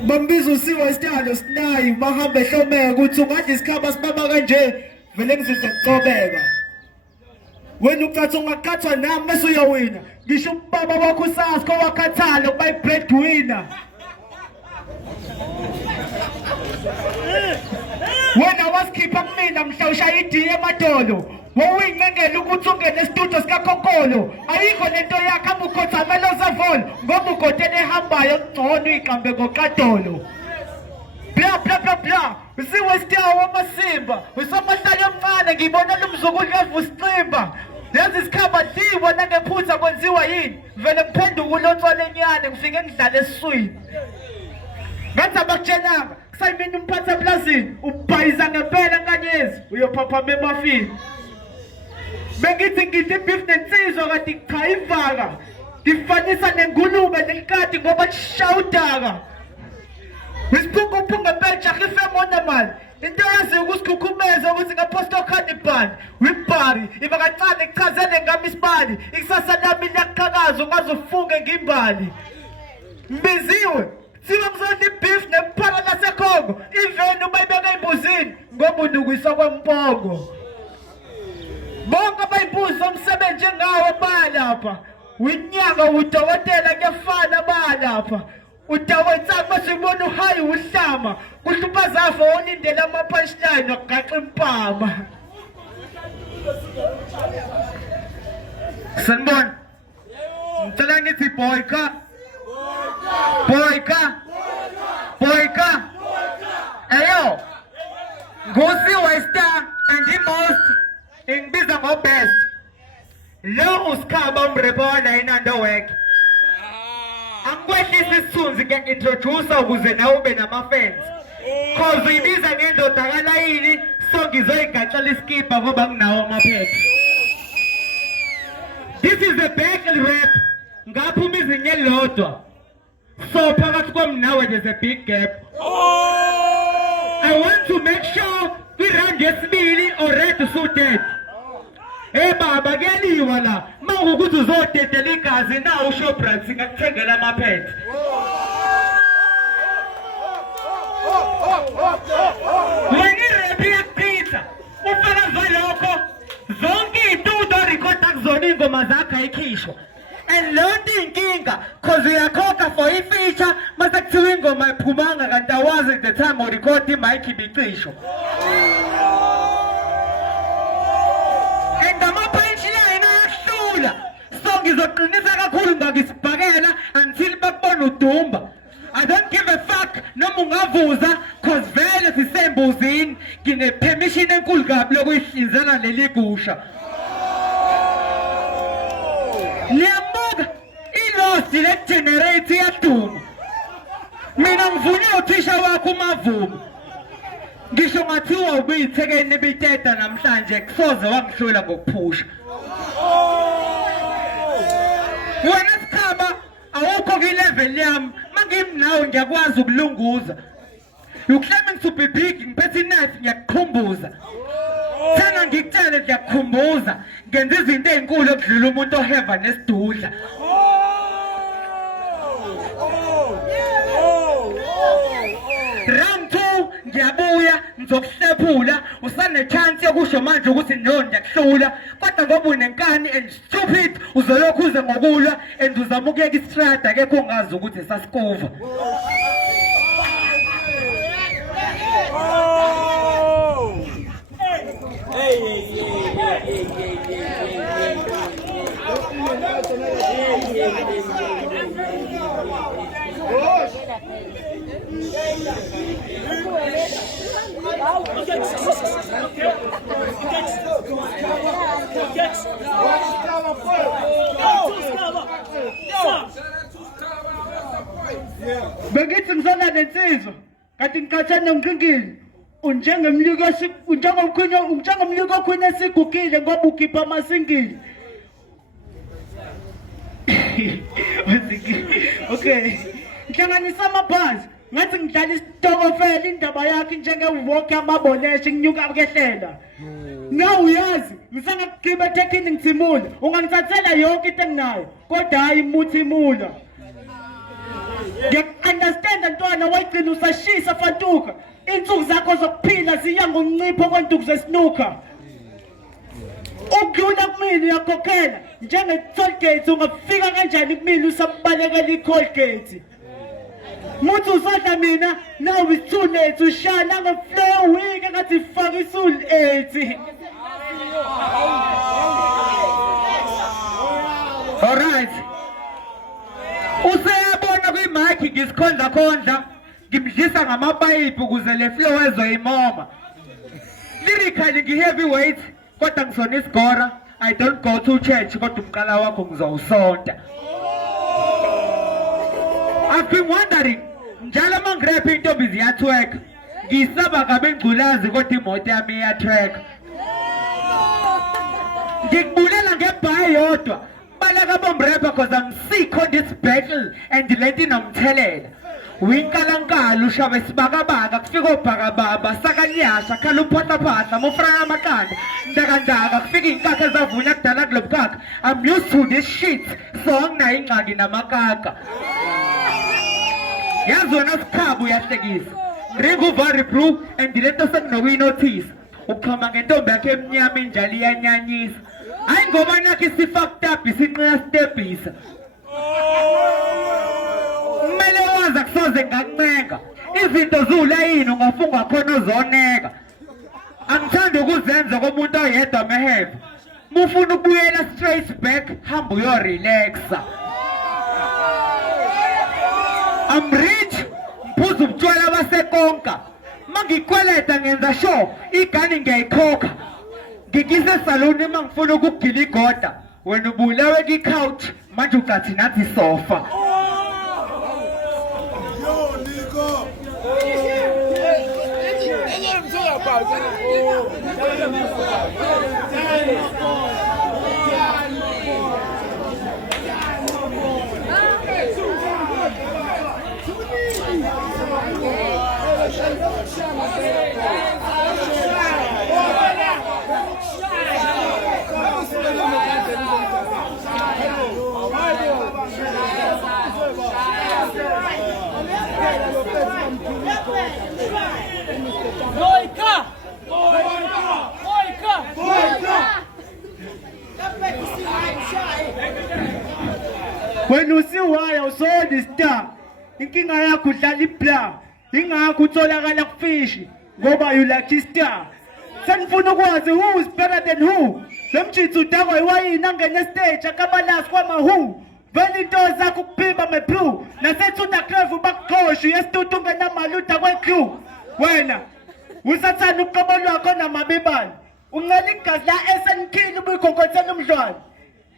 Bambiza usiwa isitalo sinayi bahambe ehlomeka ukuthi ungadla isikhaba sibaba kanje vele ngizizwe ngicobeka. Wena ucathi ungaqathwa nami bese uyawina. Ngisho ubaba wakho usazi kowakhathala ukuba i-breadwinner. Wena wasikhipha kumina mhla ushaya idiye emadolo. Wawuyingcengela ukuthi ungene estudio sikaKokolo. Ayikho lento yakho abukhothamela uzavolo ngoba ugodene ehambayo ngcono iqambe ngoqadolo. Bla bla bla bla. Usiwe Star wamasimba. Usamahlale omncane ngibona lumzukulu kaVusicimba. Lezi isikhaba dliwa nangephutha kwenziwa yini? Vele ngiphenduka ulotswane enyane ngifike ngidlala esiswini. Ngathi abakutshelanga kusayimini umphatha eplazini ubhayiza ngempela nkanyezi uyophapha emafini. Bengithi ngidla beef nensizwa kade cha ivaka. Ngifanisa nengulube nelikati ngoba lishawudaka. Wisiphunguphunga beja khifemona mali. Into yazi ukusikhukhumeza ukuthi ngaposto cannibal. Wibhari iba kancane kuchazele ngami isibali. Ikusasa lami liyaqhakaza ungazofunge ngimbali. Mbiziwe siba ngizodla beef nemphara laseKongo. Iveni ubayibeka embuzini ngoba unukisa kwempongo. Bonke abayimbuzi omsebenzi njengawe balapha. Winyanga udokotela kuyafana balapha. Udawetsak base ubona uhayi uhlama. Kuhlupha zafa onindela ama-punchline wagaxa impama. Sanibona. Ngicela ngithi boyka. Boyka. Eyo. Ngusiwe Star and the most ingibiza ngo-best. Lo usikhaba umrepona inando wek. Angikwehlisa isithunzi ngiyaku-introduce ukuze nawe ube nama-fans. Cause uyibiza ngendodakala yini so ngizoyigaxela iskipha ngoba nginawo amaphepha. This is a battle rap. Ngaphuma izinye elilodwa. So phakathi kwami nawe there's a big gap. I want to make sure kwi-round yesibili already suited. Hey baba kuyaliwa la. Mawukuthi uzodedela igazi nawo uShoprite singakuthengela amaphepha. Wena irap iyakupitha. Ufana zalokho zonke iy'tudo recorda kuzona iy'ngoma zakho ayikhishwa. And lonto inkinga cause uyakhokha for i-feature mase kuthiwa ingoma iphumanga kanti awazi the time urecord i-mic ibicishwa. And ama-punchline ayahlula. So ngizoqinisa kakhulu ngakisibhakela until bakubona udumba. I don't give a fuck noma ungavuza cause vele sisembuzini ngine-permission enkulu kabi lokuyihlinzela leli gusha. Niyambuka ilosi le-generate iyaduma. Mina ngivunye uthisha wakho uMavumo. Ngisho ngathiwa ubuyithekeni ebiteta namhlanje kusoze wangihlula ngokuphusha. Wena sikhaba awukho kwi-level yami mangimnawe ngiyakwazi ukulunguza. Ukuhleme ngisupe big ngiphethe i-knife ngiyakukhumbuza. Thana ngikutshele ngiyakukhumbuza ngenza izinto ey'nkulu okudlula umuntu oheva nesidudla. Round 2 ngiyabuya ngizokuhlephula usanechance yokusho manje ukuthi no ngiyakuhlula kodwa ngoba unenkani and stupid uzolokhu uze ngokulwa and uzama ukuyeka istrada akekho ongazi ukuthi esasikuva. Bengithi ngizona lensizwa kanti ngikhathana ngikingile unjengomlilo okhwini esigugile ngoba ukhipha amasingili. Okay, ngihlanganisa amabhazi ngathi ngidlala isitokofela indaba yakhe njengewalk yamaboneshe nginyuka kehlela. Now uyazi ngisangakugqiba ethekhini ngithimula ungangithathela yonke into enginayo kodwa hayi imuthi imula. Ngiyakunderstanda ntwana wayigcina usashisa fantuka. Insuku zakho zokuphila ziya ngoncipho kwenduku zesinuka. Ukudlula kumina uyakhokhela njenge-tollgate ungafika kanjani kumina usabalekela i-Colgate. Muthi usodla mina now it's too late ushaya nange-flow week engathi faka isul 80. Alright. Useyabona kwimikhi ngisikhondla ngimdlisa ngamapayipi ukuze le flow ezoyimoma. Lyrically ngi-heavyweight kodwa ngisona isigora. I don't go to church kodwa umqala wakho ngizowusonta. I've been wondering njalo mangirapha intombi ziyatwerk ngisaba kabe ngculazi kodwa imoto yami iyatrack. Ngikubulela ngebhayi yodwa baleka bomrapper cause I'm sick on this battle and leti nomthelela. Winkalankala ushabe sibakabaka kufika obhakababa sakanyasha khala uphahlaphahla mofrana amakanda ndakandaka kufika inkakha ezavunya kudala kulobukakha. I'm used to this shit so anginayo ingxaki namakaka. Yazona sikhabu uyahlekisa ringa uvari blue and lento sekungokuyinothisa uqhama ngentombi yakhe emnyama injalo iyanyanyisa. Hayi ngoba nakho isi-fucked up isinqina stebhisa. Kumele wazi akusoze ngakuncenga izinto ziwulayini ungafunga khona uzoneka. Angithandi ukuzenza komuntu oyedwa meheve. Mufuna ukubuyela straight back hamba uyorelaxa. I'm rich mphuza ubutshwala basekonka. Mangikweleta ngenza show igani ngiyayikhokha. Ngikise saloni mangifuna ukugila igoda wena ubulewe ki-couch manje ucathi nathi sofa. When you see why I saw this star, inkinga yakho udlala ibla, ingakho utholakala kufishi ngoba you like star. Senifuna ukwazi who is better than who. Lemjitsi udakwa iwayini angene stage akabalasi kwama who. Vele into zakho ukuphimba meblu nasethuda clever bakuqosha yesitutu ungenamali udakwe crew. Wena usathanda uqobo lwakho namabibani ungela igazi la SNK ubuyikhonkotela umdlwana.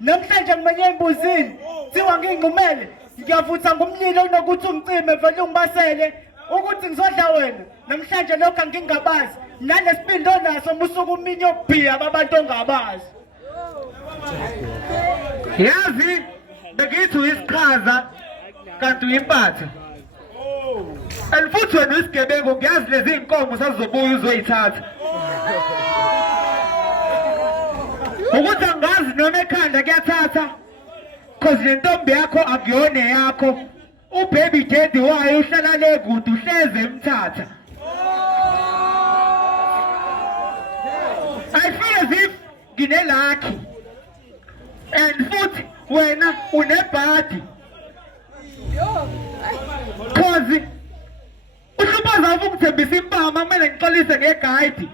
Namhlanje ngimenye embuzini thiwa ngingqumele ngiyavutha ngomlilo unokuthi ungicime vele ungibasele ukuthi ngizodla wena. Namhlanje lokho angingabazi nanesiphindo naso musuku uminye obhiya abantu ongabazi. Yazi begithi uyisiqhaza kanti uyimpatha. And futhi wena uyisigebengu ngiyazi lezi inkomo sazizobuya uzoyithatha. Ukuthi angazi noma ekhanda kuyathatha cause le ntombi yakho akuyona yakho. Ubaby daddy wayo uhlala le kude uhleze emthatha. I feel as if nginelakhi and futhi wena unebhadi cause uhluphaza ukungithembisa impama kumele ngixolise ngeguide.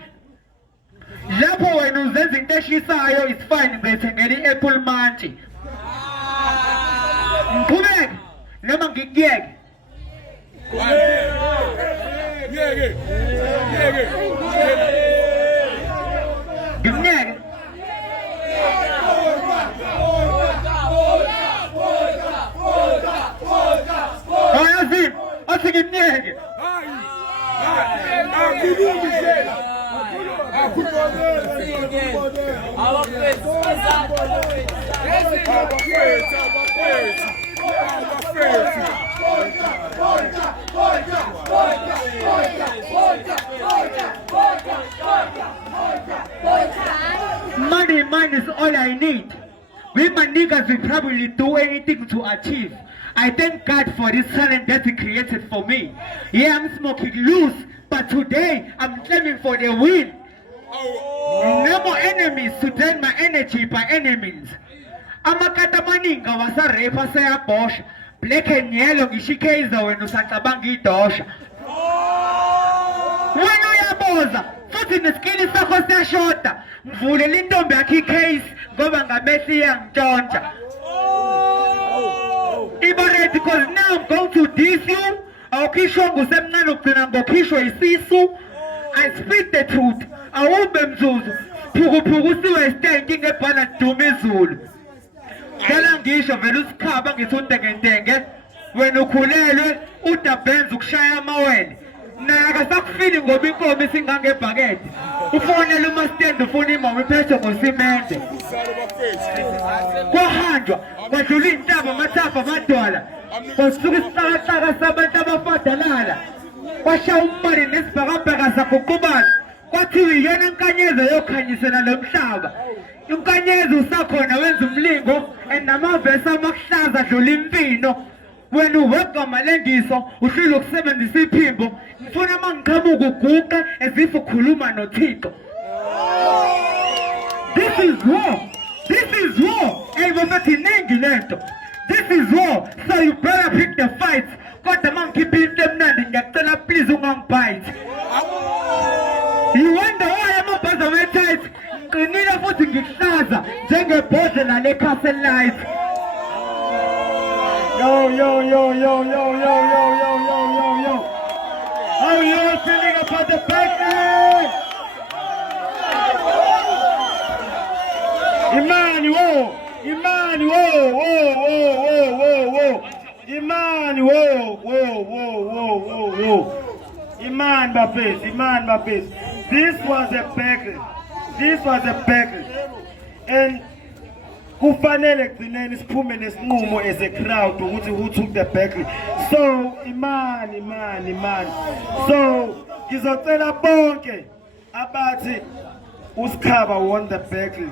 Lapho wena uzenza into eshisayo is fine ngizethengela i-apple mantshi. Ngiqhubeke noma ngikuyeke? Ngimnyeke? Oyazini athi ngimnyeke? Money is all I need. We my niggas will probably do anything to achieve. I thank God for this talent that He created for me. Yeah, I'm smoking loose, but today I'm claiming for the win. No more enemies to drain my energy by any means. Amakata maninga wasarepa sayabosha. Black and yellow ngishikeza wena usacabanga idosha. Wena uyaboza futhi neskili sakho siyashota. Mvulela intombi yakhe icase ngoba ngamehli yangitshontsha. Ibarethi because now I'm going to diss you. Awukhishwa ngusemncane ugcina ngokhishwa isisu. I speak the truth. Awube mzuzu. Phukuphukusiwe istenki ngebhala duma izulu. Ngela ngisho vele usikhaba ngithi untengentenge. Wena ukhulelwe udabenza ukushaya amawele. Naye akasakufili ngoba inkomo isingangebhakede. Ufonela umastand ufuna imomo iphethwe ngosimende. Kwahanjwa kwadlula intaba amathafa amadwala. Kwasuka isihlakahla sabantu abafadalala. Kwashaya umbali nesibhakabhaka saguqubala. Kwathiwa iyona inkanyezi yokhanyisela lo mhlaba. Inkanyezi usakhona wenza umlingo namavesi amakuhlaza adlula imfino. Wena uwegama lengiso uhlile ukusebenzisa iphimbo. Ngifuna mangiqhamuka uguqe as if ukhuluma noThixo. This is war. This is war. Hey, babethi iningi lento. This is war. So you better pick the fights. Kodwa mangikhipha into emnandi ngiyacela please ungangibite. You wonder why amabhaza wetight ngiqinile futhi ngikuhlaza njengebhodlela le-Castle Light. Yo. How are you all feeling about the Berkeley? Imani, whoa. Imani, whoa. Iman Bapes. This was a Berkeley. And kufanele kugcineni siphume nesinqumo as a crowd ukuthi who took the Berkeley. So Iman. So ngizocela bonke abathi uSikhaba won the Berkeley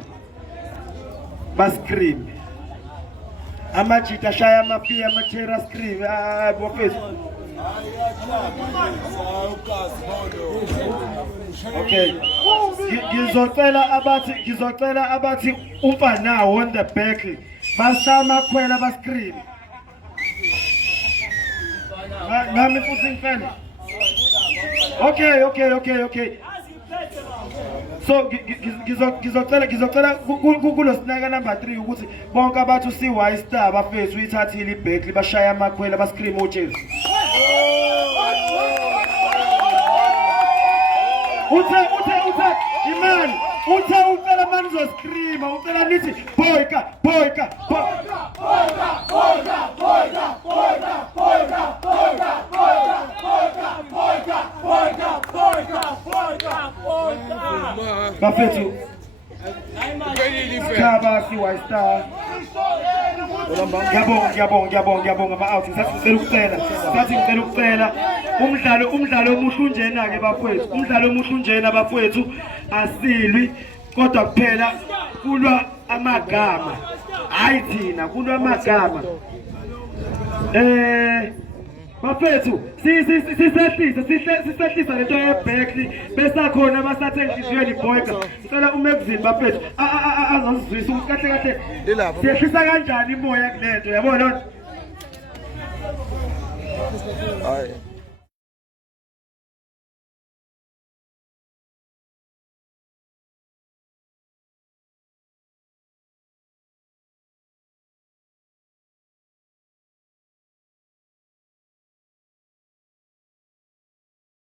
bascream. Amajita shaya amapi amachera scream. Bafethu. Okay. Ngizocela abathi umfana won the Berkeley. Basama khwela bascream. Nami futhi ngifana. Okay. So ngizocela kulo sinaka number 3 ukuthi bonke abathi uCY Star bafethu uyithathile iBerkeley bashaya amakhwela bascream uJesu. Uthe Imani ucela manje uzoscreama ucela nithi boyka. Bafethu Khaba CY Star. Ngiyabonga ama-out. Sathi ngicela ukucela umdlalo omuhle unjena ke bafethu. Umdlalo omuhle unjena bafethu asilwi kodwa kuphela kulwa amagama. Hayi thina kulwa amagama. Bafethu sisehlisa lento yeBerkeley bese khona basathe enhlizweni boyka. Sicela uMagazine bafethu azozizwisa ukuthi kahle siyehlisa kanjani imoya kulento yabona. Hayi